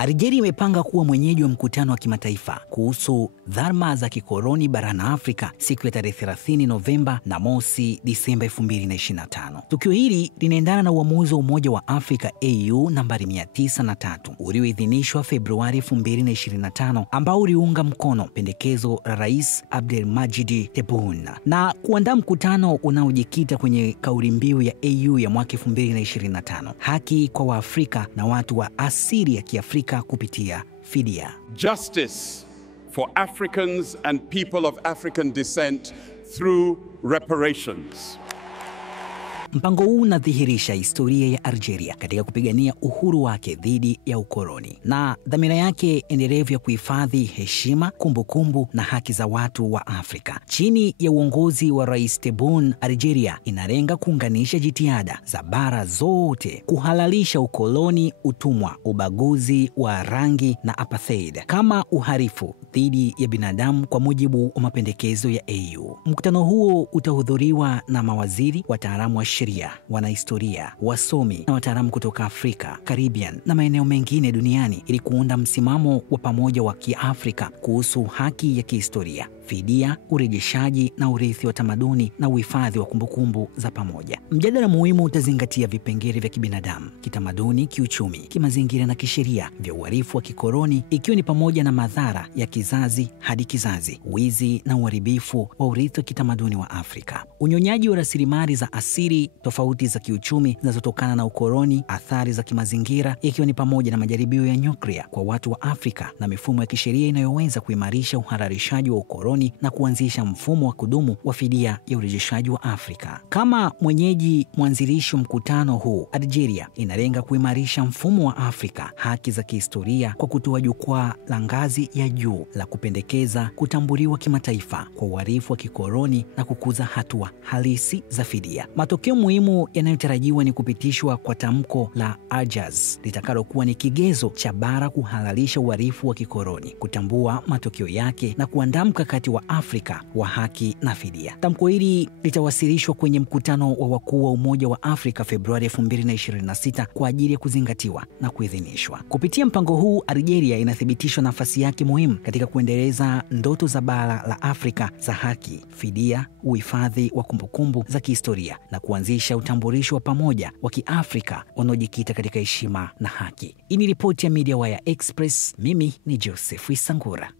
Algeria imepanga kuwa mwenyeji wa mkutano wa kimataifa kuhusu dhulma za kikoloni barani Afrika siku ya tarehe 30 Novemba na mosi Disemba 2025. Tukio hili linaendana na uamuzi wa Umoja wa Afrika AU nambari 903 ulioidhinishwa Februari 2025, ambao uliunga mkono pendekezo la Rais Abdelmadjid Tebboune na kuandaa mkutano unaojikita kwenye kauli mbiu ya AU ya mwaka 2025, haki kwa Waafrika na watu wa asili ya Kiafrika kupitia fidia. Justice for Africans and people of African descent through reparations. Mpango huu unadhihirisha historia ya Algeria katika kupigania uhuru wake dhidi ya ukoloni na dhamira yake endelevu ya kuhifadhi heshima, kumbukumbu na haki za watu wa Afrika. Chini ya uongozi wa Rais Tebboune, Algeria inalenga kuunganisha jitihada za bara zote kuhalalisha ukoloni, utumwa, ubaguzi wa rangi na apartheid kama uhalifu dhidi ya binadamu kwa mujibu wa mapendekezo ya AU. Mkutano huo utahudhuriwa na mawaziri, wataalamu wa sheria, wanahistoria, wasomi na wataalamu kutoka Afrika, Caribbean na maeneo mengine duniani ili kuunda msimamo wa pamoja wa Kiafrika kuhusu haki ya kihistoria, fidia, urejeshaji na urithi wa tamaduni na uhifadhi wa kumbukumbu za pamoja. Mjadala muhimu utazingatia vipengele vya kibinadamu, kitamaduni, kiuchumi, kimazingira na kisheria vya uhalifu wa kikoloni, ikiwa ni pamoja na madhara ya kizazi hadi kizazi, wizi na uharibifu wa urithi wa kitamaduni wa Afrika, unyonyaji wa rasilimali za asili, tofauti za kiuchumi zinazotokana na ukoloni, athari za kimazingira ikiwa ni pamoja na majaribio ya nyuklia kwa watu wa Afrika na mifumo ya kisheria inayoweza kuimarisha uhalalishaji wa ukoloni na kuanzisha mfumo wa kudumu wa fidia ya urejeshaji wa Afrika. Kama mwanzilishi wa mkutano huu, Algeria inalenga kuimarisha mfumo wa Afrika haki za kihistoria kwa kutoa jukwaa la ngazi ya juu la kupendekeza kutambuliwa kimataifa kwa uhalifu wa kikoloni na kukuza hatua halisi za fidia. Matokeo muhimu yanayotarajiwa ni kupitishwa kwa tamko la Algiers litakalokuwa ni kigezo cha bara kuhalalisha uhalifu wa kikoloni, kutambua matokeo yake na kuandaa mkakati wa Afrika wa haki na fidia. Tamko hili litawasilishwa kwenye mkutano wa wakuu wa Umoja wa Afrika Februari 2026 kwa ajili ya kuzingatiwa na kuidhinishwa. Kupitia mpango huu, Algeria inathibitishwa nafasi yake muhimu katika kuendeleza ndoto za bara la Afrika za haki, fidia, uhifadhi wa kumbukumbu za kihistoria na kuanzisha utambulisho wa pamoja wa Kiafrika unaojikita katika heshima na haki. Hii ni ripoti ya Media Wire Express. Mimi ni Joseph Isangura.